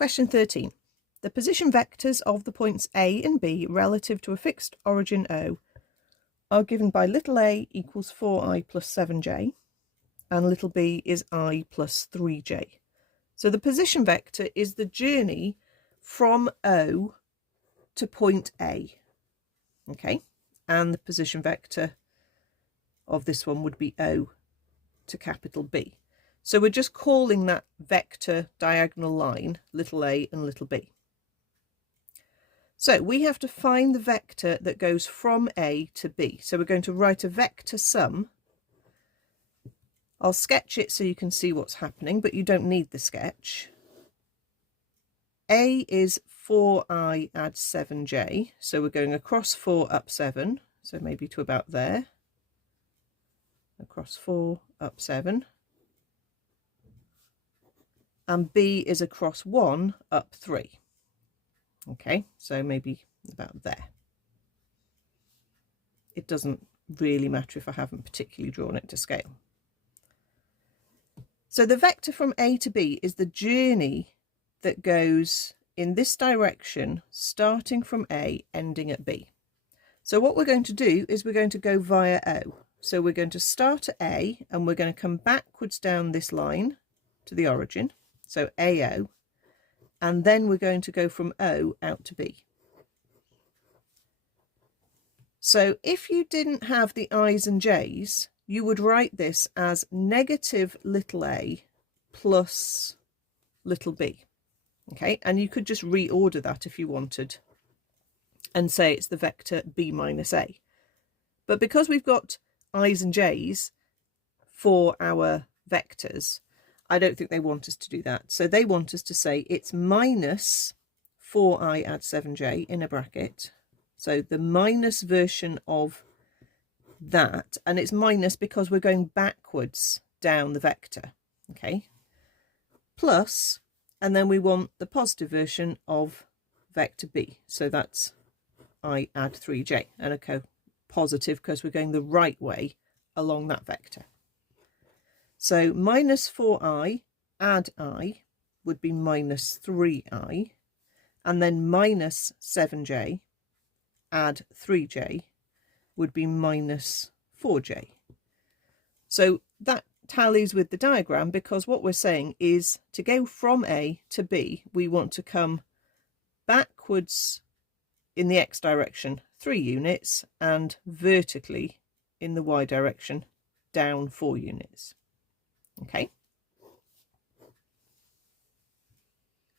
Question 13. The position vectors of the points A and B relative to a fixed origin O are given by little a equals 4i plus 7j and little b is I plus 3j. So the position vector is the journey from O to point A, okay? And the position vector of this one would be O to capital B. So we're just calling that vector diagonal line little a and little b. So we have to find the vector that goes from A to B. So we're going to write a vector sum. I'll sketch it so you can see what's happening, but you don't need the sketch. A is 4i add 7j. So we're going across 4 up 7. So maybe to about there. Across 4 up 7. And B is across 1 up 3. Okay, so maybe about there. It doesn't really matter if I haven't particularly drawn it to scale. So the vector from A to B is the journey that goes in this direction, starting from A, ending at B. So what we're going to do is we're going to go via O. So we're going to start at A and we're going to come backwards down this line to the origin. So AO. And then we're going to go from O out to B. So if you didn't have the I's and J's, you would write this as negative little a plus little b. Okay, and you could just reorder that if you wanted and say it's the vector b minus a. But because we've got I's and J's for our vectors, I don't think they want us to do that. So they want us to say it's minus 4i add 7j in a bracket. So the minus version of that, and it's minus because we're going backwards down the vector, okay? Plus, and then we want the positive version of vector b. So that's I add 3j, and a positive because we're going the right way along that vector. So minus 4i add I would be minus 3i, and then minus 7j add 3j would be minus 4j. So that tallies with the diagram because what we're saying is to go from A to B, we want to come backwards in the x direction 3 units and vertically in the y direction down 4 units. Okay,